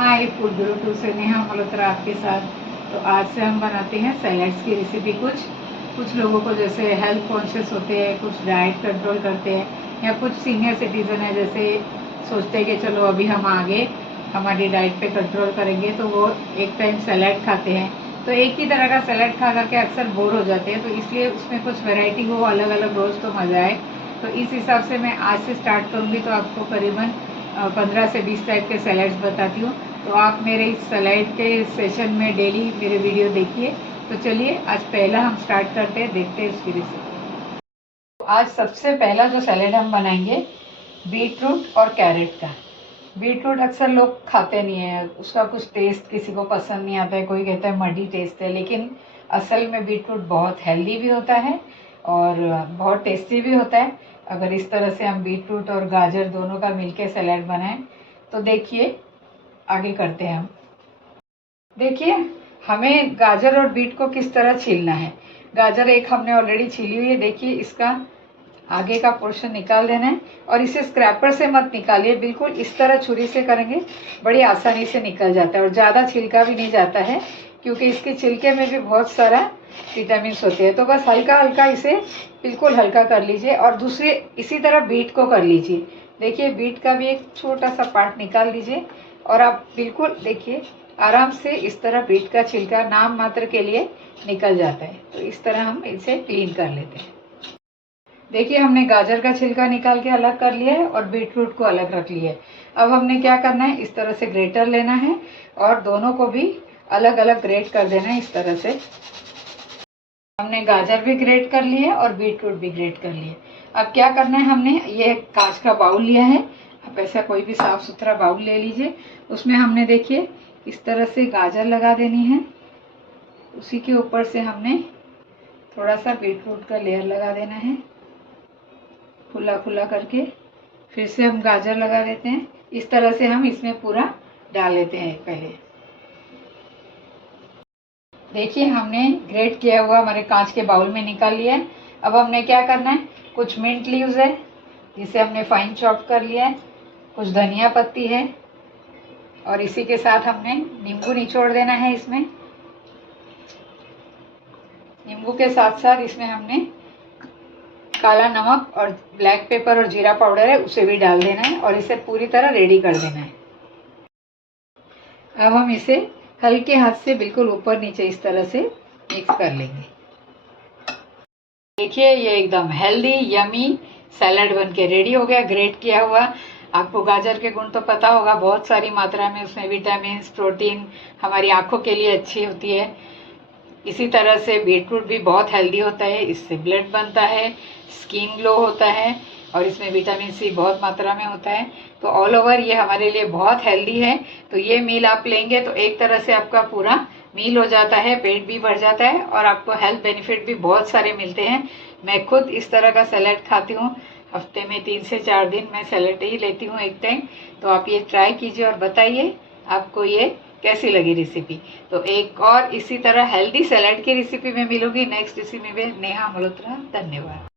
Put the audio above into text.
Hi food Guru to से नेहा मल्होत्रा आपके साथ। तो आज से हम बनाते हैं सैलड्स की रेसिपी। कुछ लोगों को जैसे हेल्थ कॉन्शियस होते हैं, कुछ डाइट कंट्रोल करते हैं, या कुछ सीनियर सिटीज़न है जैसे सोचते हैं कि चलो अभी हम आगे हमारी डाइट पे कंट्रोल करेंगे, तो वो एक टाइम सैलड खाते हैं। तो एक ही तरह का सैलड खा करके अक्सर बोर हो जाते हैं, तो इसलिए उसमें कुछ वैरायटी हो, अलग अलग रोज़ तो मज़ा आए। तो इस हिसाब से मैं आज से स्टार्ट करूँगी, तो आपको करीबन 15 से 20 टाइप के सैलड्स बताती हूँ। तो आप मेरे इस सैलड के सेशन में डेली मेरे वीडियो देखिए। तो चलिए आज पहला हम स्टार्ट करते हैं, देखते हैं उसकी रेसिपी। तो आज सबसे पहला जो सैलड हम बनाएंगे बीट रूट और कैरेट का। बीट रूट अक्सर लोग खाते नहीं है, उसका कुछ टेस्ट किसी को पसंद नहीं आता है, कोई कहता है मडी टेस्ट है, लेकिन असल में बीट रूट बहुत हेल्दी भी होता है और बहुत टेस्टी भी होता है। अगर इस तरह से हम बीट रूट और गाजर दोनों का मिलके सैलड बनाएं तो देखिए आगे करते हैं हम। देखिए हमें गाजर और बीट को किस तरह छीलना है। गाजर एक हमने ऑलरेडी छीली हुई है, देखिए इसका आगे का पोर्शन निकाल देना है और इसे स्क्रैपर से मत निकालिए, बिल्कुल इस तरह छुरी से करेंगे बड़ी आसानी से निकल जाता है और ज़्यादा छिलका भी नहीं जाता है, क्योंकि इसके छिलके में भी बहुत सारा विटामिन होते हैं। तो बस हल्का हल्का इसे बिल्कुल हल्का कर लीजिए और दूसरी इसी तरह बीट को कर लीजिए। देखिए बीट का भी एक छोटा सा पार्ट निकाल लीजिए और आप बिल्कुल देखिए आराम से इस तरह बीट का छिलका नाम मात्र के लिए निकल जाता है। तो इस तरह हम इसे क्लीन कर लेते हैं। देखिए हमने गाजर का छिलका निकाल के अलग कर लिया है और बीट रूट को अलग रख लिया है। अब हमने क्या करना है, इस तरह से ग्रेटर लेना है और दोनों को भी अलग अलग ग्रेट कर देना है। इस तरह से हमने गाजर भी ग्रेट कर लिए और बीट रूट भी ग्रेट कर लिए। अब क्या करना है, हमने ये कांच का बाउल लिया है, आप ऐसा कोई भी साफ सुथरा बाउल ले लीजिए। उसमें हमने देखिए इस तरह से गाजर लगा देनी है, उसी के ऊपर से हमने थोड़ा सा बीट रूट का लेयर लगा देना है खुला खुला करके। फिर से हम गाजर लगा देते हैं, इस तरह से हम इसमें पूरा डाल लेते हैं। पहले देखिए हमने ग्रेट किया हुआ हमारे कांच के बाउल में निकाल लिया है। अब हमने क्या करना है, कुछ मिंट लीव्स है जिसे हमने फाइन चॉप कर लिया है, कुछ धनिया पत्ती है और इसी के साथ हमने नींबू निचोड़ देना है। इसमें नींबू के साथ साथ इसमें हमने काला नमक और ब्लैक पेपर और जीरा पाउडर है उसे भी डाल देना है और इसे पूरी तरह रेडी कर देना है। अब हम इसे हल्के हाथ से बिल्कुल ऊपर नीचे इस तरह से मिक्स कर लेंगे। देखिए ये एकदम हेल्दी यमी सैलड बनके रेडी हो गया, ग्रेट किया हुआ। आपको गाजर के गुण तो पता होगा, बहुत सारी मात्रा में उसमें विटामिन प्रोटीन हमारी आंखों के लिए अच्छी होती है। इसी तरह से बीट रूट भी बहुत हेल्दी होता है, इससे ब्लड बनता है, स्किन ग्लो होता है और इसमें विटामिन सी बहुत मात्रा में होता है। तो ऑल ओवर ये हमारे लिए बहुत हेल्दी है। तो ये मील आप लेंगे तो एक तरह से आपका पूरा मील हो जाता है, पेट भी भर जाता है और आपको हेल्थ बेनिफिट भी बहुत सारे मिलते हैं। मैं खुद इस तरह का सैलड खाती हूँ, हफ्ते में 3 से 4 दिन मैं सैलड ही लेती हूँ एक टाइम। तो आप ये ट्राई कीजिए और बताइए आपको ये कैसी लगी रेसिपी। तो एक और इसी तरह हेल्दी सैलड की रेसिपी में मिलूंगी नेक्स्ट रेसिपी में। नेहा मल्होत्रा, धन्यवाद।